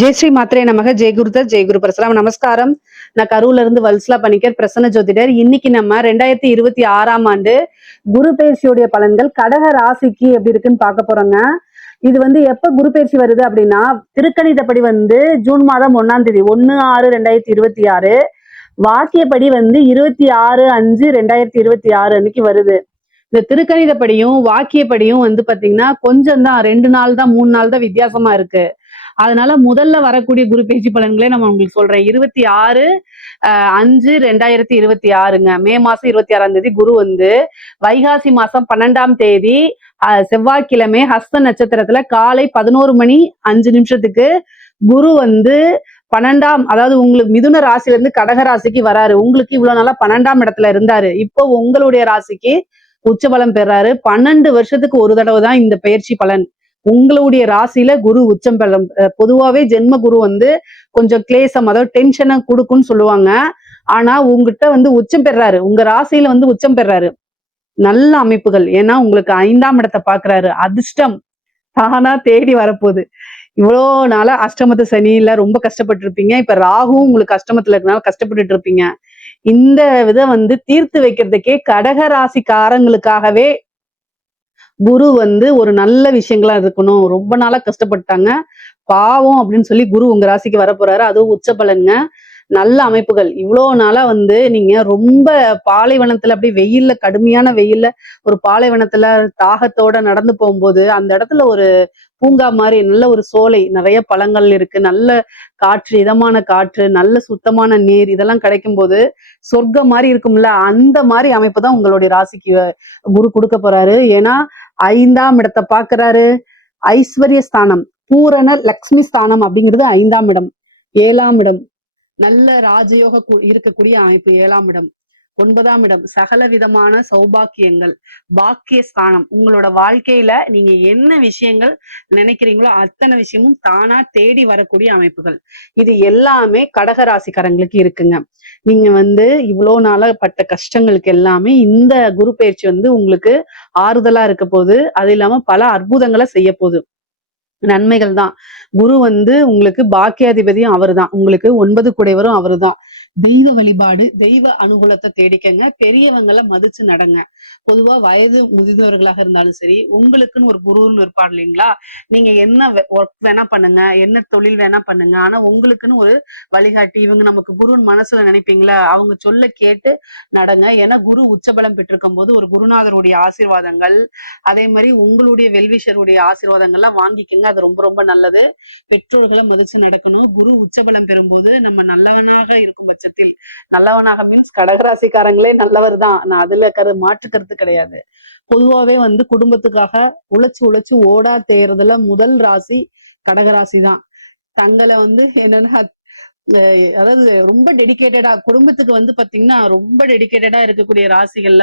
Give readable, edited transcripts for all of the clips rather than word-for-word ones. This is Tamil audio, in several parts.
ஜெய் ஸ்ரீ மாத்ரே நமக. ஜெய் குருதர், ஜெய் குரு பிரசலாம். நமஸ்காரம். நான் கரூர்ல இருந்து வல்சலா பணிக்கர், பிரசன்ன ஜோதிடர். இன்னைக்கு நம்ம 2026ஆம் ஆண்டு குரு பயிற்சியுடைய பலன்கள் கடக ராசிக்கு எப்படி இருக்குன்னு பார்க்க போறோங்க. இது எப்ப குரு பயிற்சி வருது அப்படின்னா, திருக்கணிதப்படி ஜூன் மாதம் 1ஆம் தேதி 1/6/2026, வாக்கியப்படி 26/5/2026 அன்னைக்கு வருது. இந்த திருக்கணிதப்படியும் வாக்கியப்படியும் பாத்தீங்கன்னா கொஞ்சம் தான், 2 நாள் தான் 3 நாள் தான் வித்தியாசமா இருக்கு. அதனால முதல்ல வரக்கூடிய குரு பயிற்சி பலன்களே நம்ம உங்களுக்கு சொல்றேன். 26/5/2026ங்க. மே மாசம் 26ஆம் தேதி குரு வைகாசி மாசம் 12ஆம் தேதி செவ்வாய்க்கிழமை ஹஸ்த நட்சத்திரத்துல காலை 11:05 குரு 12ஆம், அதாவது உங்களுக்கு மிதுன ராசில இருந்து கடக ராசிக்கு வராரு. உங்களுக்கு இவ்வளவு நாளா 12ஆம் இடத்துல இருந்தாரு. இப்போ உங்களுடைய ராசிக்கு உச்சபலம் பெறாரு. 12 வருஷத்துக்கு ஒரு தடவை தான் இந்த பயிற்சி பலன். உங்களுடைய ராசியில குரு உச்சம் பெறும். பொதுவாவே ஜென்ம குரு கொஞ்சம் கிளேசம், அதாவது டென்ஷனை கொடுக்கும்னு சொல்லுவாங்க. ஆனா உங்ககிட்ட உச்சம் பெறாரு, உங்க ராசியில உச்சம் பெறாரு. நல்ல அமைப்புகள். ஏன்னா உங்களுக்கு 5ஆம் இடத்தை பாக்குறாரு. அதிர்ஷ்டம் தானா தேடி வரப்போகுது. இவ்வளோ நாளா அஷ்டமத்து சனியில ரொம்ப கஷ்டப்பட்டு இருப்பீங்க. இப்ப ராகுவும் உங்களுக்கு அஷ்டமத்துல இருக்கனால கஷ்டப்பட்டுட்டு இருப்பீங்க. இந்த தீர்த்து வைக்கிறதுக்கே கடக ராசிக்காரங்களுக்காகவே குரு ஒரு நல்ல விஷயங்களா இருக்கணும். ரொம்ப நாளா கஷ்டப்பட்டாங்க, பாவம் அப்படின்னு சொல்லி குரு உங்க ராசிக்கு வர போறாரு. அதுவும் உச்ச பலனுங்க. நல்ல அமைப்புகள். இவ்வளோ நாளா நீங்க ரொம்ப பாலைவனத்துல, அப்படியே வெயில்ல, கடுமையான வெயில்ல, ஒரு பாலைவனத்துல தாகத்தோட நடந்து போகும்போது அந்த இடத்துல ஒரு பூங்கா மாதிரி நல்ல ஒரு சோலை, நிறைய பழங்கள் இருக்கு, நல்ல காற்று, இதமான காற்று, நல்ல சுத்தமான நீர், இதெல்லாம் கிடைக்கும் போது சொர்க்கம் மாதிரி இருக்கும்ல, அந்த மாதிரி அமைப்பு தான் உங்களுடைய ராசிக்கு குரு கொடுக்க போறாரு. ஏன்னா 5ஆம் இடத்தை பாக்குறாரு. ஐஸ்வர்ய ஸ்தானம், பூரண லக்ஷ்மி ஸ்தானம் அப்படிங்கிறது 5ஆம் இடம். 7ஆம் இடம் நல்ல ராஜயோக இருக்கக்கூடிய அமைப்பு. 7ஆம் இடம். 9ஆம் இடம் சகல விதமான சௌபாக்கியங்கள், பாக்கிய ஸ்தானம். உங்களோட வாழ்க்கையில நீங்க என்ன விஷயங்கள் நினைக்கிறீங்களோ அத்தனை விஷயமும் தானா தேடி வரக்கூடிய அமைப்புகள். இது எல்லாமே கடக ராசிக்காரங்களுக்கு இருக்குங்க. நீங்க இவ்வளோ நாளா பட்ட கஷ்டங்களுக்கு எல்லாமே இந்த குரு பயிற்சி உங்களுக்கு ஆறுதலா இருக்க போகுது. அது இல்லாம பல அற்புதங்களை செய்ய போகுது. நன்மைகள் தான். குரு உங்களுக்கு பாக்கியாதிபதியும் அவரு தான். உங்களுக்கு 9 குடைவரும் அவரு தான். தெய்வ வழிபாடு, தெய்வ அனுகூலத்தை தேடிக்கங்க. பெரியவங்களை மதிச்சு நடங்க. பொதுவா வயது முதிர்ந்தவர்களாக இருந்தாலும் சரி, உங்களுக்குன்னு ஒரு குருன்னு இருப்பார் இல்லைங்களா? நீங்க என்ன ஒர்க் வேணா பண்ணுங்க, என்ன தொழில் வேணா பண்ணுங்க, ஆனா உங்களுக்குன்னு ஒரு வழிகாட்டி, இவங்க நமக்கு குருன்னு மனசுல நினைப்பீங்களா, அவங்க சொல்ல கேட்டு நடங்க. ஏன்னா குரு உச்சபலம் பெற்றிருக்கும் போது ஒரு குருநாதருடைய ஆசீர்வாதங்கள், அதே மாதிரி உங்களுடைய வெல்விஷருடைய ஆசீர்வாதங்கள்லாம் வாங்கிக்கங்க. அது ரொம்ப ரொம்ப நல்லது. பெற்றோர்களை மதிச்சு நடக்கணும். குரு உச்சபலம் பெறும்போது நம்ம நல்லவனாக இருக்கும் பட்சத்தில், நல்லவனாக மீன்ஸ் கடகராசிக்காரங்களே நல்லவர் தான், நான் அதுல மாற்று கருத்து கிடையாது. பொதுவாவே குடும்பத்துக்காக உழைச்சு உழைச்சு ஓடா தேர்றதுல முதல் ராசி கடகராசி தான். தங்களை என்னன்னா, அதாவது ரொம்ப டெடிகேட்டடா குடும்பத்துக்கு பாத்தீங்கன்னா ரொம்ப டெடிகேட்டடா இருக்கக்கூடிய ராசிகள்ல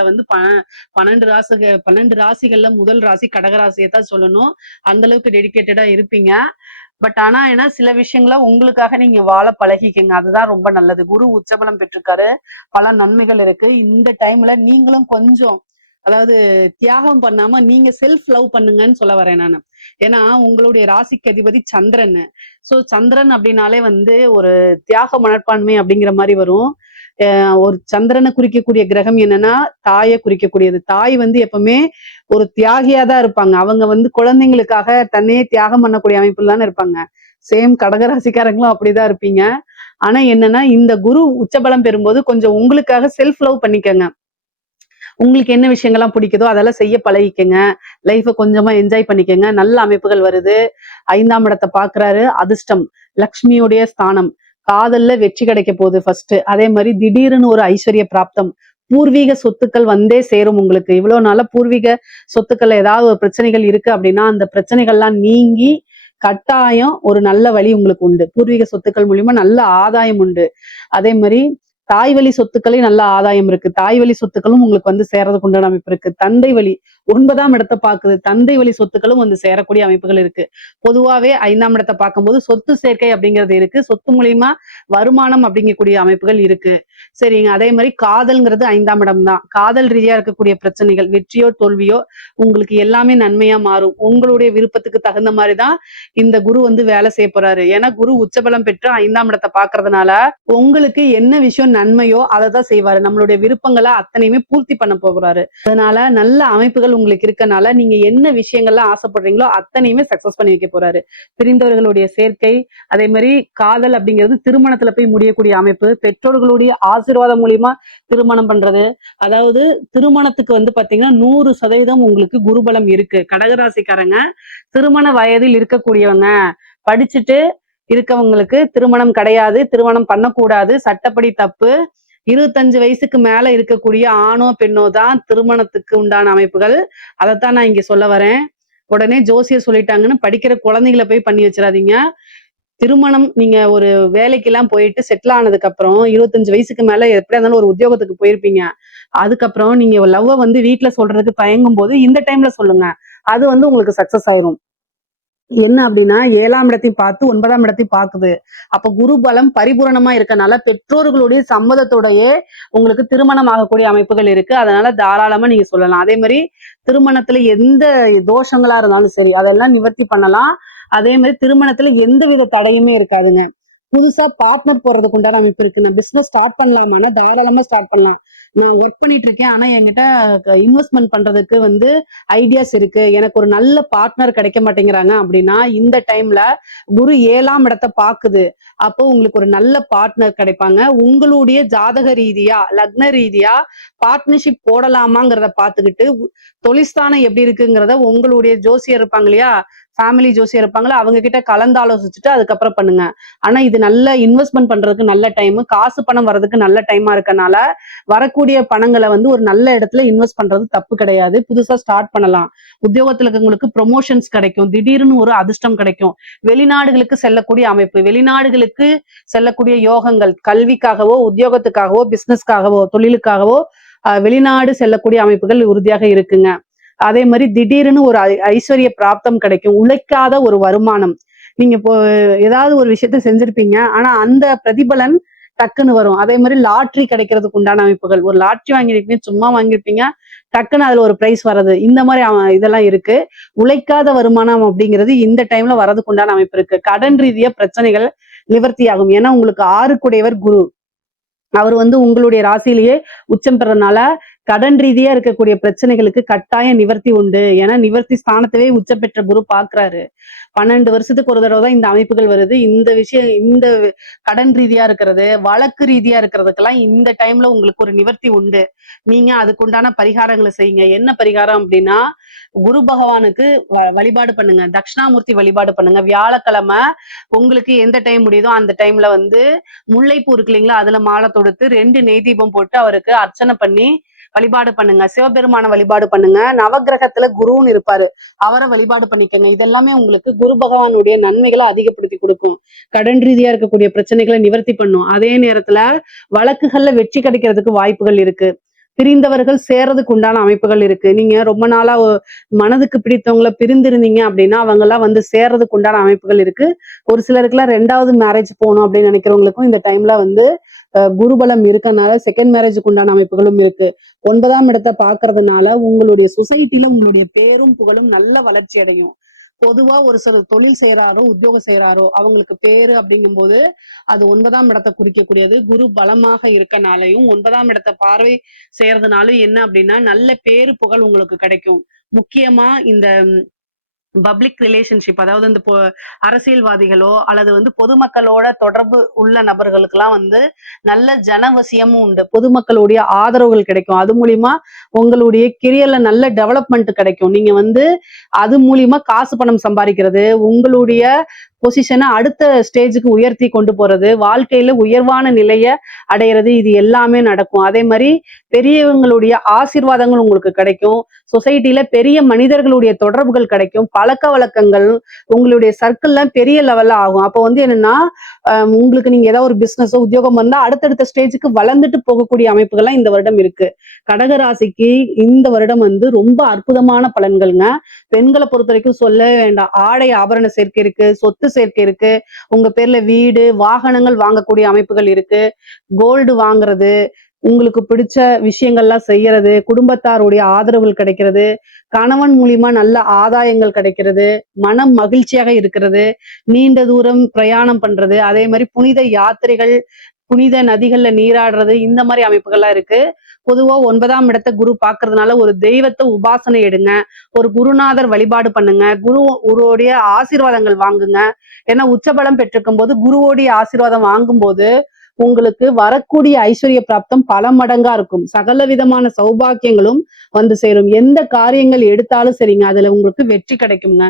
12 ராசிகள்ல முதல் ராசி கடகராசியை தான் சொல்லணும். அந்த அளவுக்கு டெடிகேட்டடா இருப்பீங்க. பட் ஆனா ஏன்னா சில விஷயங்கள உங்களுக்காக நீங்க வாழ பழகிக்கங்க. அதுதான் ரொம்ப நல்லது. குரு உச்சபலம் பெற்றிருக்காரு, பல நன்மைகள் இருக்கு. இந்த டைம்ல நீங்களும் கொஞ்சம், அதாவது தியாகம் பண்ணாம நீங்க செல்ஃப் லவ் பண்ணுங்கன்னு சொல்ல வரேன் நானு. ஏன்னா உங்களுடைய ராசிக்கு அதிபதி சந்திரன். சோ சந்திரன் அப்படின்னாலே ஒரு தியாக மனப்பான்மை அப்படிங்கிற மாதிரி வரும். ஒரு சந்திரனை குறிக்கக்கூடிய கிரகம் என்னன்னா தாயை குறிக்கக்கூடியது. தாய் எப்பவுமே ஒரு தியாகியா தான் இருப்பாங்க. அவங்க குழந்தைங்களுக்காக தன்னையே தியாகம் பண்ணக்கூடிய அமைப்புல தானே இருப்பாங்க. சேம் கடகராசிக்காரங்களும் அப்படிதான் இருப்பீங்க. ஆனா என்னன்னா, இந்த குரு உச்சபலம் பெறும்போது கொஞ்சம் உங்களுக்காக செல்ஃப் லவ் பண்ணிக்கங்க. உங்களுக்கு என்ன விஷயங்கள்லாம் பிடிக்குதோ அதெல்லாம் செய்ய பழகிக்கங்க. லைஃபை கொஞ்சமா என்ஜாய் பண்ணிக்கங்க. நல்ல அமைப்புகள் வருது. 5ஆம் இடத்தை பாக்குறாரு. அதிர்ஷ்டம், லக்ஷ்மியுடைய ஸ்தானம். காதல்ல வெற்றி கிடைக்க போகுது ஃபர்ஸ்ட். அதே மாதிரி திடீர்னு ஒரு ஐஸ்வர்ய பிராப்தம், பூர்வீக சொத்துக்கள் சேரும் உங்களுக்கு. இவ்வளவு நாள பூர்வீக சொத்துக்கள் ஏதாவது ஒரு பிரச்சனைகள் இருக்கு அப்படின்னா அந்த பிரச்சனைகள்லாம் நீங்கி கட்டாயம் ஒரு நல்ல வழி உங்களுக்கு உண்டு. பூர்வீக சொத்துக்கள் மூலியமா நல்ல ஆதாயம் உண்டு. அதே மாதிரி தாய் வழி சொத்துக்களே நல்ல ஆதாயம் இருக்கு. தாய் வழி சொத்துக்களும் உங்களுக்கு சேர்றதுக்கு உண்டான அமைப்பு இருக்கு. தந்தை வழி 9ஆம் இடத்தை பாக்குது. தந்தை வழி சொத்துக்களும் வந்து சேரக்கூடிய அமைப்புகள் இருக்கு. பொதுவாவே 5ஆம் இடத்தை பார்க்கும்போது சொத்து சேர்க்கை அப்படிங்கிறது இருக்கு. சொத்து மூலியமா வருமானம் அப்படிங்கக்கூடிய அமைப்புகள் இருக்கு. சரிங்க. அதே மாதிரி காதல்ங்கிறது 5ஆம் இடம் தான். காதல் ரீதியா இருக்கக்கூடிய பிரச்சனைகள், வெற்றியோ தோல்வியோ உங்களுக்கு எல்லாமே நன்மையா மாறும். உங்களுடைய விருப்பத்துக்கு தகுந்த மாதிரி தான் இந்த குரு வந்து வேலை செய்ய போறாரு. ஏன்னா குரு உச்சபலம் பெற்று 5ஆம் இடத்தை பார்க்கறதுனால உங்களுக்கு என்ன விஷயம் நன்மையோ அதை தான் செய்வாரு. நம்மளுடைய விருப்பங்களை அத்தனையுமே பூர்த்தி பண்ண போகிறாரு. அதனால நல்ல அமைப்புகள் உங்களுக்கு இருக்கனால நீங்க என்ன விஷயங்கள்லாம் ஆசைப்படுறீங்களோ அத்தனையுமே சக்சஸ் பண்ணி வைக்க போறாரு. பிரிந்தவர்களுடைய சேர்க்கை, அதே மாதிரி காதல் அப்படிங்கிறது திருமணத்துல போய் முடியக்கூடிய அமைப்பு, பெற்றோர்களுடைய ஆசீர்வாதம் மூலியமா திருமணம் பண்றது. அதாவது திருமணத்துக்கு வந்து பாத்தீங்கன்னா 100% உங்களுக்கு குருபலம் இருக்கு. கடகராசிக்காரங்க திருமண வயதில் இருக்கக்கூடியவங்க, படிச்சுட்டு இருக்கவங்களுக்கு திருமணம் கிடையாது, திருமணம் பண்ணக்கூடாது, சட்டப்படி தப்பு. 25 வயசுக்கு மேல இருக்கக்கூடிய ஆணோ பெண்ணோ தான் திருமணத்துக்கு உண்டான அமைப்புகள். அதைத்தான் நான் இங்க சொல்ல வரேன். உடனே ஜோசியர் சொல்லிட்டாங்கன்னு படிக்கிற குழந்தைகளை போய் பண்ணி வச்சிடாதீங்க. திருமணம் நீங்க ஒரு வேலைக்கு எல்லாம் போயிட்டு செட்டில் ஆனதுக்கு அப்புறம் 25 வயசுக்கு மேல எப்படியா இருந்தாலும் ஒரு உத்தியோகத்துக்கு போயிருப்பீங்க. அதுக்கப்புறம் நீங்க லவ்வ வந்து வீட்டுல சொல்றதுக்கு தயங்கும் போது இந்த டைம்ல சொல்லுங்க. அது வந்து உங்களுக்கு சக்சஸ் ஆகும். என்ன அப்படின்னா 7ஆம் இடத்தையும் பார்த்து 9ஆம் இடத்தையும் பார்க்குது. அப்ப குரு பலம் பரிபூரணமா இருக்கனால பெற்றோர்களுடைய சம்மதத்தோடயே உங்களுக்கு திருமணம் ஆகக்கூடிய அமைப்புகள் இருக்கு. அதனால தாராளமா நீங்க சொல்லலாம். அதே மாதிரி திருமணத்துல எந்த தோஷங்களா இருந்தாலும் சரி அதெல்லாம் நிவர்த்தி பண்ணலாம். அதே மாதிரி திருமணத்துல எந்த வித தடையுமே இருக்காதுங்க. புதுசா பார்ட்னர் போறதுக்கு உண்டான அமைப்பு இருக்கு. நான் பிசினஸ் ஸ்டார்ட் பண்ணலாமான்னா தாராளமா ஸ்டார்ட் பண்ணலாம். நான் ஒர்க் பண்ணிட்டு இருக்கேன். ஆனா என்கிட்ட இன்வெஸ்ட்மெண்ட் பண்றதுக்கு வந்து ஐடியாஸ் இருக்கு. எனக்கு ஒரு நல்ல பார்ட்னர் கிடைக்க மாட்டேங்கிறாங்க அப்படின்னா இந்த டைம்ல குரு 7ஆம் இடத்தை பாக்குது. அப்போ உங்களுக்கு ஒரு நல்ல பார்ட்னர் கிடைப்பாங்க. உங்களுடைய ஜாதக ரீதியா, லக்ன ரீதியா பார்ட்னர்ஷிப் போடலாமாங்கிறத பாத்துக்கிட்டு தொழில்ஸ்தானம் எப்படி இருக்குங்கிறத உங்களுடைய ஜோசியர் இருப்பாங்க இல்லையா, ஃபேமிலி ஜோசியர் இருப்பாங்களா, அவங்க கிட்ட கலந்து ஆலோசிச்சுட்டு அதுக்கப்புறம் பண்ணுங்க. ஆனா இது நல்ல இன்வெஸ்ட்மெண்ட் பண்றதுக்கு நல்ல டைம், காசு பணம் வர்றதுக்கு நல்ல டைமா இருக்கனால வரக்கூடிய பணங்களை வந்து ஒரு நல்ல இடத்துல இன்வெஸ்ட் பண்றது தப்பு கிடையாது. புதுசா ஸ்டார்ட் பண்ணலாம். உத்தியோகத்துல இருக்கவங்களுக்கு ப்ரொமோஷன்ஸ் கிடைக்கும். திடீர்னு ஒரு அதிர்ஷ்டம் கிடைக்கும். வெளிநாடுகளுக்கு செல்லக்கூடிய அமைப்பு, வெளிநாடுகளுக்கு செல்லக்கூடிய யோகங்கள், கல்விக்காகவோ உத்தியோகத்துக்காகவோ பிசினஸ்க்காகவோ தொழிலுக்காகவோ வெளிநாடு செல்லக்கூடிய அமைப்புகள் உறுதியாக இருக்குங்க. அதே மாதிரி திடீர்னு ஒரு ஐஸ்வர்ய பிராப்தம் கிடைக்கும். உழைக்காத ஒரு வருமானம். நீங்க இப்போ ஏதாவது ஒரு விஷயத்த செஞ்சிருப்பீங்க, ஆனா அந்த பிரதிபலன் டக்குன்னு வரும். அதே மாதிரி லாட்ரி கிடைக்கிறதுக்கு உண்டான அமைப்புகள். ஒரு லாட்ரி வாங்கியிருப்பீங்க, சும்மா வாங்கியிருப்பீங்க, டக்குன்னு அதுல ஒரு பிரைஸ் வர்றது, இந்த மாதிரி இதெல்லாம் இருக்கு. உழைக்காத வருமானம் அப்படிங்கிறது இந்த டைம்ல வர்றதுக்கு உண்டான அமைப்பு இருக்கு. கடன் ரீதியா பிரச்சனைகள் நிவர்த்தி ஆகும். ஏன்னா உங்களுக்கு 6 குரு, அவர் வந்து உங்களுடைய ராசியிலேயே உச்சம் பெறனால கடன் ரீதியா இருக்கக்கூடிய பிரச்சனைகளுக்கு கட்டாய நிவர்த்தி உண்டு. ஏன்னா நிவர்த்தி ஸ்தானத்தவே உச்ச பெற்ற குரு பாக்குறாரு. 12 வருஷத்துக்கு ஒரு தடவை தான் இந்த அமைப்புகள் வருது. இந்த விஷயம், இந்த கடன் ரீதியா இருக்கிறது, வழக்கு ரீதியா இருக்கிறதுக்கெல்லாம் இந்த டைம்ல உங்களுக்கு ஒரு நிவர்த்தி உண்டு. நீங்க அதுக்குண்டான பரிகாரங்களை செய்யுங்க. என்ன பரிகாரம் அப்படின்னா, குரு பகவானுக்கு வழிபாடு பண்ணுங்க. தட்சிணாமூர்த்தி வழிபாடு பண்ணுங்க. வியாழக்கிழமை உங்களுக்கு எந்த டைம் முடியுதோ அந்த டைம்ல வந்து முல்லைப்பூ இருக்கு இல்லைங்களா, அதுல மாலை தொடுத்து 2 நெய் தீபம் போட்டு அவருக்கு அர்ச்சனை பண்ணி வழிபாடு பண்ணுங்க. சிவபெருமான வழிபாடு பண்ணுங்க. நவகிரகத்துல குருன்னு இருப்பாரு, அவரை வழிபாடு பண்ணிக்கங்க. இதெல்லாமே உங்களுக்கு குரு பகவானுடைய நன்மைகளை அதிகப்படுத்தி கொடுக்கும். கடன் ரீதியா இருக்கக்கூடிய பிரச்சனைகளை நிவர்த்தி பண்ணும். அதே நேரத்துல வழக்குகள்ல வெற்றி கிடைக்கிறதுக்கு வாய்ப்புகள் இருக்கு. பிரிந்தவர்கள் சேர்றதுக்கு உண்டான அமைப்புகள் இருக்கு. நீங்க ரொம்ப நாளா மனதுக்கு பிடித்தவங்களை பிரிந்திருந்தீங்க அப்படின்னா அவங்க எல்லாம் வந்து சேர்றதுக்கு உண்டான அமைப்புகள் இருக்கு. ஒரு சிலருக்கு எல்லாம் 2வது மேரேஜ் போகணும் அப்படின்னு நினைக்கிறவங்களுக்கும் இந்த டைம்ல வந்து குருபலம் இருக்கனால செகண்ட் மேரேஜுக்கு உண்டான அமைப்புகளும் இருக்கு. 9ஆம் இடத்தை பாக்குறதுனால உங்களுடைய சொசைட்டில உங்களுடைய பேரும் புகழும் நல்ல வளர்ச்சி அடையும். பொதுவா ஒரு சில தொழில் செய்யறாரோ உத்தியோகம் செய்யறாரோ அவங்களுக்கு பேரு அப்படிங்கும் போது அது 9ஆம் இடத்தை குறிக்கக்கூடியது. குரு பலமாக இருக்கனாலையும் 9ஆம் இடத்தை பார்வை செய்யறதுனாலும் என்ன அப்படின்னா நல்ல பேரு புகழ் உங்களுக்கு கிடைக்கும். முக்கியமா இந்த பப்ளிக் ரிலேஷன்ஷிப், அதாவது இந்த அரசியல்வாதிகளோ அல்லது வந்து பொதுமக்களோட தொடர்பு உள்ள நபர்களுக்கெல்லாம் வந்து நல்ல ஜனவசியமும் உண்டு. பொதுமக்களுடைய ஆதரவுகள் கிடைக்கும். அது மூலியமா உங்களுடைய கெரியர்ல நல்ல டெவலப்மெண்ட் கிடைக்கும். நீங்க வந்து அது மூலியமா காசு பணம் சம்பாதிக்கிறது, உங்களுடைய பொசிஷனை அடுத்த ஸ்டேஜுக்கு உயர்த்தி கொண்டு போறது, வாழ்க்கையில உயர்வான நிலைய அடையிறது, இது எல்லாமே நடக்கும். அதே மாதிரி பெரியவங்களுடைய ஆசீர்வாதங்கள் உங்களுக்கு கிடைக்கும். சொசைட்டில பெரிய மனிதர்களுடைய தொடர்புகள் கிடைக்கும். பழக்க வழக்கங்கள் உங்களுடைய சர்க்கிள்ல பெரிய லெவல்ல ஆகும். அப்போ வந்து என்னன்னா உங்களுக்கு நீங்க ஏதாவது ஒரு பிசினஸோ உத்தியோகம் இருந்தா அடுத்தடுத்த ஸ்டேஜுக்கு வளர்ந்துட்டு போகக்கூடிய அமைப்புகள்லாம் இந்த வருடம் இருக்கு. கடகராசிக்கு இந்த வருடம் வந்து ரொம்ப அற்புதமான பலன்கள்ங்க. பெண்களை பொறுத்த வரைக்கும் சொல்லவே வேண்டாம். ஆடை ஆபரண சேர்க்கை இருக்கு, சொத்து சேர்க்கை இருக்கு, உங்க பேர்ல வீடு வாகனங்கள் வாங்கக்கூடிய அமைப்புகள் இருக்கு, கோல்டு வாங்குறது, உங்களுக்கு பிடிச்ச விஷயங்கள்லாம் செய்யறது, குடும்பத்தாருடைய ஆதரவுகள் கிடைக்கிறது, கணவன் மூலியமா நல்ல ஆதாயங்கள் கிடைக்கிறது, மனம் மகிழ்ச்சியாக இருக்கிறது, நீண்ட தூரம் பிரயாணம் பண்றது, அதே மாதிரி புனித யாத்திரைகள், புனித நதிகள்ல நீராடுறது, இந்த மாதிரி அமைப்புகள்லாம் இருக்கு. பொதுவா 9ஆம் இடத்தை குரு பாக்குறதுனால ஒரு தெய்வத்தை உபாசனை எடுங்க, ஒரு குருநாதர் வழிபாடு பண்ணுங்க, குருவுடைய ஆசீர்வாதங்கள் வாங்குங்க. ஏன்னா உச்சபலம் பெற்றிருக்கும் போது குருவோடைய ஆசீர்வாதம் வாங்கும் போது உங்களுக்கு வரக்கூடிய ஐஸ்வர்ய பிராப்தம் பல மடங்கா இருக்கும். சகல விதமான சௌபாக்கியங்களும் வந்து சேரும். எந்த காரியங்கள் எடுத்தாலும் சரிங்க, அதுல உங்களுக்கு வெற்றி கிடைக்குங்க.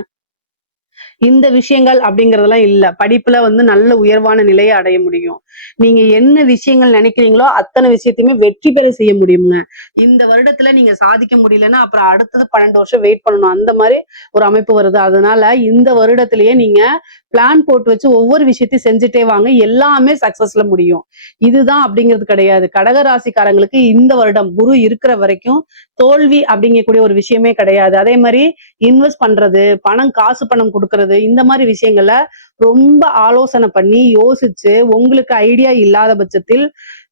இந்த விஷயங்கள் அப்படிங்கறதெல்லாம் இல்ல. படிப்புல வந்து நல்ல உயர்வான நிலையை அடைய முடியும். நீங்க என்ன விஷயங்கள் நினைக்கிறீங்களோ அத்தனை விஷயத்தையுமே வெற்றி பெற செய்ய முடியுங்க. இந்த வருடத்துல நீங்க சாதிக்க முடியலன்னா அப்புறம் அடுத்தது 12 வருஷம் வெயிட் பண்ணணும். அந்த மாதிரி ஒரு அமைப்பு வருது. அதனால இந்த வருடத்திலேயே நீங்க பிளான் போட்டு வச்சு ஒவ்வொரு விஷயத்தையும் செஞ்சுட்டே வாங்க. எல்லாமே சக்சஸ்ல முடியும். இதுதான் அப்படிங்கிறது கிடையாது. கடக ராசிக்காரங்களுக்கு இந்த வருடம் குரு இருக்கிற வரைக்கும் தோல்வி அப்படிங்கக்கூடிய ஒரு விஷயமே கிடையாது. அதே மாதிரி இன்வெஸ்ட் பண்றது, காசு பணம் கொடுக்கறது, இந்த மாதிரி விஷயங்களை ரொம்ப ஆலோசனை பண்ணி யோசிச்சு உங்களுக்கு ஐடியா இல்லாத பட்சத்தில்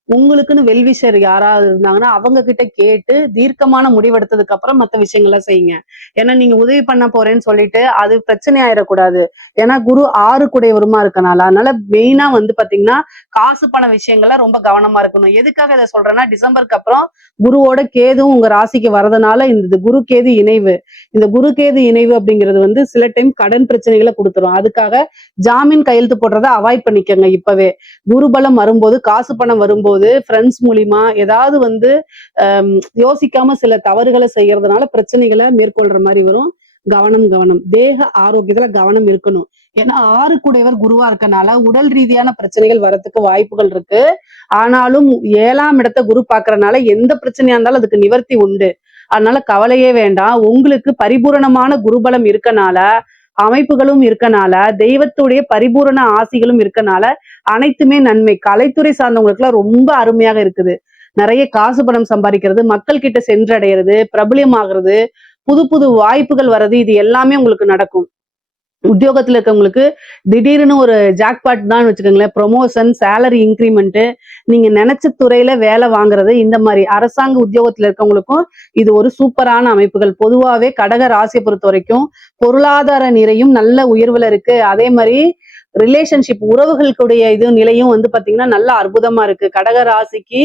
உங்களுக்குன்னு வெல்விஷர் யாராவது இருந்தாங்கன்னா அவங்க கிட்ட கேட்டு தீர்க்கமான முடிவெடுத்ததுக்கு அப்புறம் மற்ற விஷயங்கள்லாம் செய்யுங்க. ஏன்னா நீங்க உதவி பண்ண போறேன்னு சொல்லிட்டு அது பிரச்சனை ஆயிடக்கூடாது. ஏன்னா குரு 6 குடையவருமா இருக்கனால. அதனால மெயினா வந்து பாத்தீங்கன்னா காசு பண விஷயங்கள்ல ரொம்ப கவனமா இருக்கணும். எதுக்காக இதை சொல்றேன்னா டிசம்பருக்கு அப்புறம் குருவோட கேதுவும் உங்க ராசிக்கு வரதுனால இந்த குரு கேது இணைவு, இந்த குரு கேது இணைவு அப்படிங்கிறது வந்து சில டைம் கடன் பிரச்சனைகளை கொடுத்துரும். அதுக்காக ஜாமீன் கையெழுத்து போடுறதை அவாய்ட் பண்ணிக்கங்க. இப்பவே குருபலம் வரும்போது, காசு பணம் வரும்போது ஃப்ரெண்ட்ஸ் மூலியமா ஏதாவது வந்து யோசிக்காம சில தவறுகளை செய்யறதுனால பிரச்சனைகளை மேற்கொள்ற மாதிரி வரும். கவனம். தேக ஆரோக்கியத்துல கவனம் இருக்கணும். ஏன்னா 6 கூடையவர் குருவா இருக்கனால உடல் ரீதியான பிரச்சனைகள் வரத்துக்கு வாய்ப்புகள் இருக்கு. ஆனாலும் 7ஆம் இடத்தை குரு பாக்குறதுனால எந்த பிரச்சனையா இருந்தாலும் அதுக்கு நிவர்த்தி உண்டு. அதனால கவலையே வேண்டாம். உங்களுக்கு பரிபூரணமான குருபலம் இருக்கனால, அமைப்புகளும் இருக்கனால, தெய்வத்துடைய பரிபூரண ஆசிகளும் இருக்கனால அனைத்துமே நன்மை. கலைத்துறை சார்ந்தவங்களுக்கு எல்லாம் ரொம்ப அருமையாக இருக்குது. நிறைய காசு பணம் சம்பாதிக்கிறது, மக்கள் கிட்ட சென்றடைகிறது, பிரபலியமாகிறது, புது புது வாய்ப்புகள் வர்றது, இது எல்லாமே உங்களுக்கு நடக்கும். உத்தியோகத்துல இருக்கவங்களுக்கு திடீர்னு ஒரு ஜாக்பாட் தான் வச்சுக்கோங்களேன். ப்ரொமோஷன், சேலரி இன்கிரிமெண்ட், நீங்க நினைச்ச துறையில வேலை வாங்குறது, இந்த மாதிரி அரசாங்க உத்தியோகத்துல இருக்கவங்களுக்கும் இது ஒரு சூப்பரான அமைப்புகள். பொதுவாவே கடக ராசியை பொறுத்த வரைக்கும் பொருளாதார நிறையும் நல்ல உயர்வுல இருக்கு. அதே மாதிரி ரிலேஷன்ஷிப் உறவுகளுக்குடைய நிலையும் வந்து பாத்தீங்கன்னா நல்ல அற்புதமா இருக்கு. கடக ராசிக்கு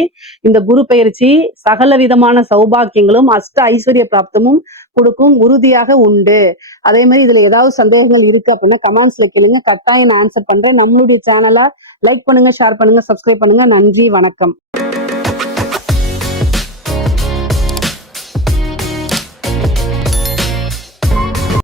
இந்த குரு பயிற்சி சகல விதமான சௌபாக்கியங்களும் அஷ்ட ஐஸ்வர்ய பிராப்தமும் கொடுக்கும், உறுதியாக உண்டு. அதே மாதிரி இதுல ஏதாவது சந்தேகங்கள் இருக்கு அப்படின்னா கமெண்ட்ஸ்ல கேளுங்க, கட்டாயம் நான் ஆன்சர் பண்றேன். நம்மளுடைய சேனலை லைக் பண்ணுங்க, ஷேர் பண்ணுங்க, சப்ஸ்கிரைப் பண்ணுங்க. நன்றி, வணக்கம்.